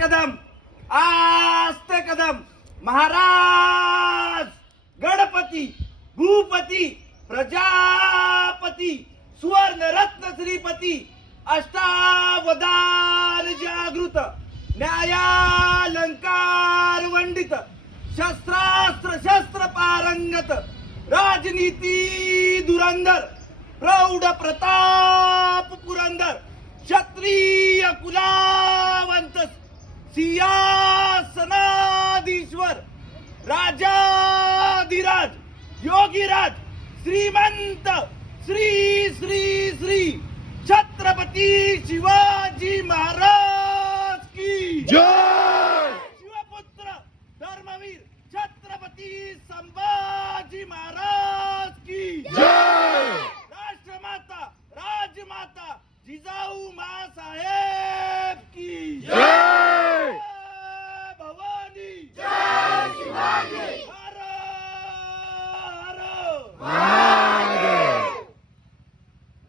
कदम आस्ते कदम महाराज गणपती भूपती प्रजापती सुवर्ण रत्न श्रीपती अष्टावधान जागृत न्यायालंकार वंडित शस्त्रास्त्र शस्त्र पारंगत राजनीती धुरंधर प्रौढ प्रताप पुरंदर क्षत्रिय कुलावंत सिंहासनाधीश्वर राजाधिराज योगीराज श्रीमंत श्री श्री श्री छत्रपती शिवाजी महाराज की जय.